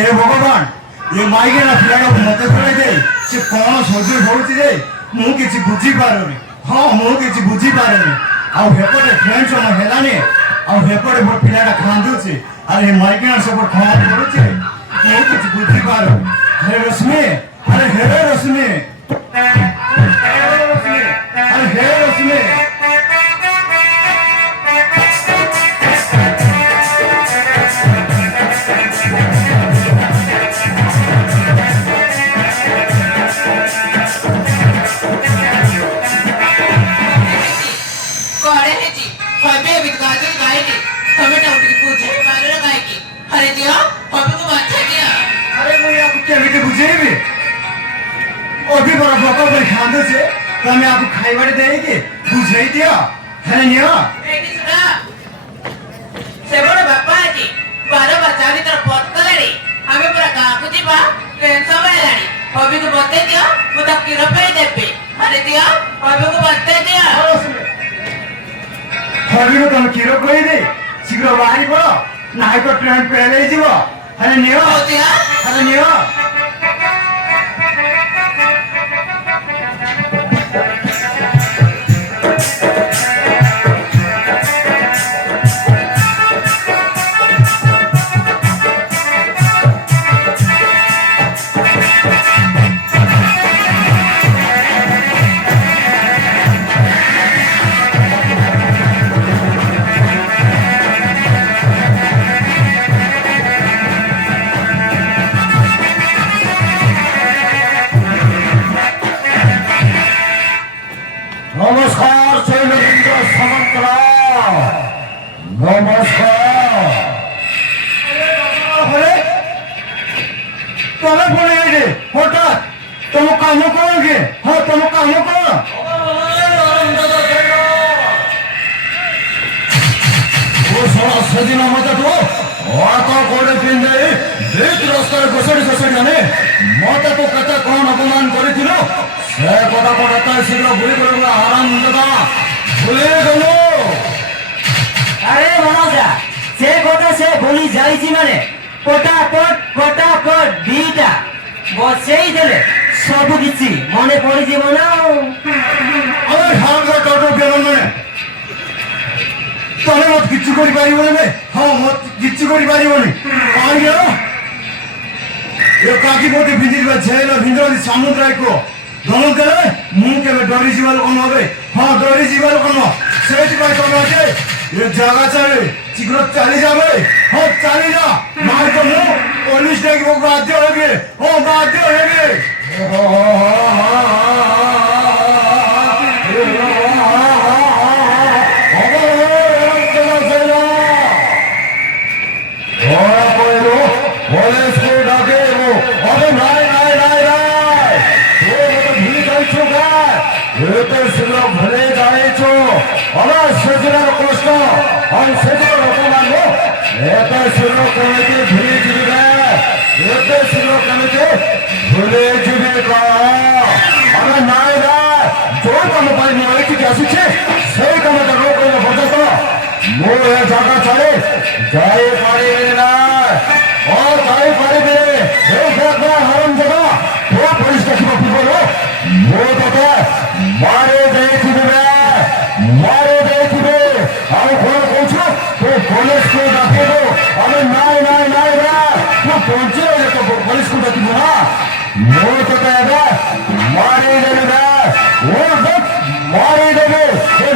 हे भगवान ये माइकेना पिलाटा मते थोड़े दे से कौन सोचे होउची जे मु किछि बुझी पारुनी हां मु किछि बुझी पारुनी आ हेपटे फ्रेंड्स हम हेलानी आ हेपटे बो पिलाटा खांदुची अरे हे माइकेना सब खान पड़ुची मु किछि बुझी पारुनी अरे रश्मि अरे हे रश्मि अरे हे रश्मि अरे दिया पापा को बात है क्या अरे मैं आपको क्या बेटे बुझे भी अभी बड़ा पापा पर खांदे से तो मैं आपको खाई वाले देंगे बुझे दिया है निया बेटी सुना से बड़े बापा है जी 12 बच्चा भी तरफ पहुंच गए हमें पूरा गांव को जीवा ट्रेन सब आइलानी अभी को बता दिया मुझे किलो पे देबे अरे दिया अभी को बता दिया अभी को तुम किलो कोई दे शीघ्र बाहरी पड़ो ना तो ट्रेन पहले ही जीवो अरे नियो अरे नियो नमस्कार शैलेंद्र समंतरा नमस्कार अरे तुम्हें बोलेंगे हठात तुम काम करोगे हाँ तुम काम करो वो सारा सजीना मत दो आका कोड़े पिंडे देख रास्ता घसड़ी घसड़ी जाने मत तो कथा कौन अपमान करे थी लो से कोटा कोटा शीघ्र भूली कर आराम दादा भूले गलो अरे मनोजा से कोटा से भूली जाइছি মানে कोटा दीटा बसेई देले सब किछि मने पड़ी जीव ना अरे हांगा टोटो बेलन में तने मत किच्छु करि पारिबोनी बे हां मत किच्छु करि पारिबोनी आ गयो ये काकी बोटे बिदिर बा झेल भिंद्रली समुद्र को दोनों करे मुंह के में डोरी जीवाल कौन होवे हाँ डोरी जीवाल कौन सेठ भाई कौन होते ये जगह चले चिकरो चली जावे हाँ चली जा मार तो मुंह पुलिस ने वो बाध्य हो गए हाँ बाध्य हो गए भले जाए छो अरे सजना कष्ट हम सजना लोकमानो एते सुनो कमिटी भूली जिबे एते सुनो कमिटी भूली जिबे का अरे नाय रा जो काम पाई नहीं कि आसीछे सेई काम तो रोक ले बता तो मो ए जागा चले जाए पारे ना और जाए पारे बे ए देखो हरम जगह वो पुलिस का की बोलो मो तो मारे देखिबे और कौन पूछो तो पुलिस को डाके दो अरे नाय रा तू पहुंचे तो पुलिस को डाके दो ना मो तो कहबे मारे देबे वो देख मारे देबे ये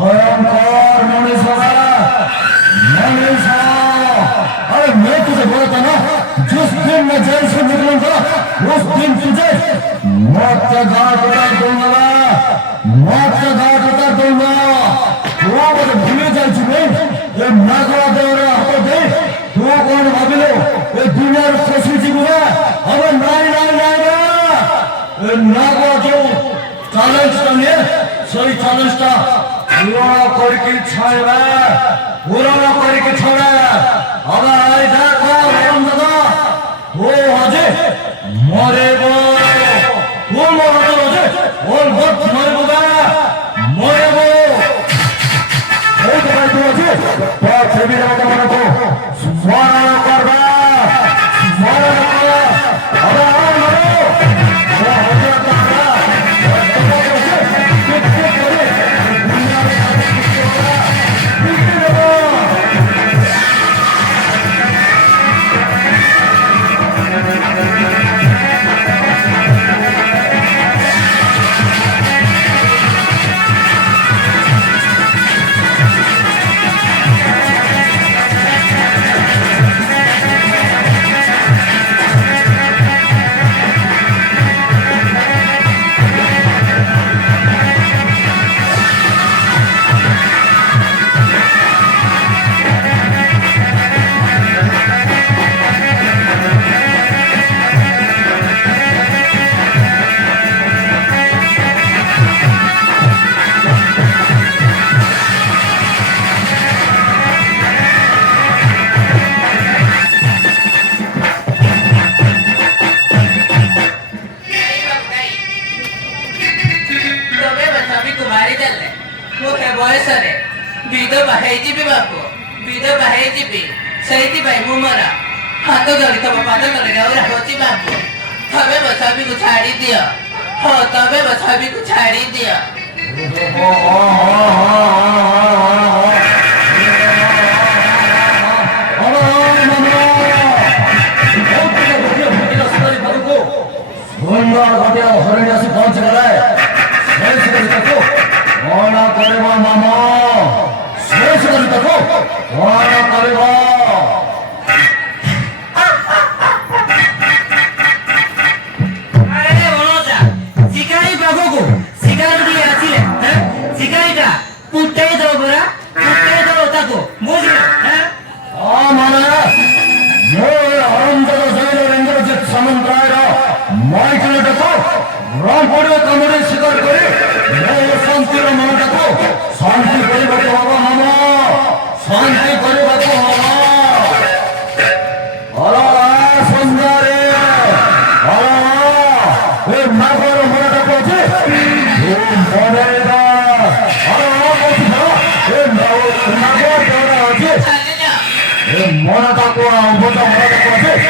भयंकर मनीषा मनीषा अरे मैं तुझे बोला था ना जिस दिन मैं जेल से निकलूंगा उस दिन तुझे मौत का घाट उतार दूंगा मौत का घाट उतार दूंगा तू मुझे भूले जा चुके ये नागवा दे रहा हो दे तू कौन भाविलो ये दुनिया खुशी जीवुगा अब नाई नाई नाई नागवा जो चैलेंज करने सही चैलेंज था पूरा करके छाड़ा पूरा करके छोड़ा अब आई देखो हम दादा वो हजे मरेगा वो मरेगा हजे और बहुत मरेगा मरेगा एक बार तो हजे बहुत से भी लगा मरे को सुवाना करवा सुवाना करवा अब आओ मरो वो हजे करवा ବୟସରେ ବିଧବା ହେଇଯିବି ବାବୁ ବିଧବା ହେଇଯିବି ସେଇଥିପାଇଁ ମୁଁ ମୋର ହାତ ଧରି ତମ ପାଦ ତଳେ ରହୁରା ହଉଛି ବାବୁ ତମେ ମୋ ସ୍ୱାମୀକୁ ଛାଡ଼ି ଦିଅ ହଁ ତମେ ମୋ ସ୍ୱାମୀକୁ ଛାଡ଼ି ଦିଅ सुंदर घटिया हरिणी आसी पहुंच गए कौन करेगा मामा शेष कर देखो कौन करेगा अरे मनोजा शिकारी बाबू को शिकारी दिए आছিলে शिकारीटा पुट्टाई दो बरा पुट्टाई दो ताको बुझिला आ माने ये अरंजन जैन इंद्रजित सामंतराय माइकल देखो रामपुर कमरे शिकार करे मैं शांति मन को शांति करने होगा मामा शांति करने होगा अरे सुंदरे अरे ये नागर मन को अच्छे तुम बनेगा अरे ये नागर जोड़ा अच्छे ये मन को बहुत मन को अच्छे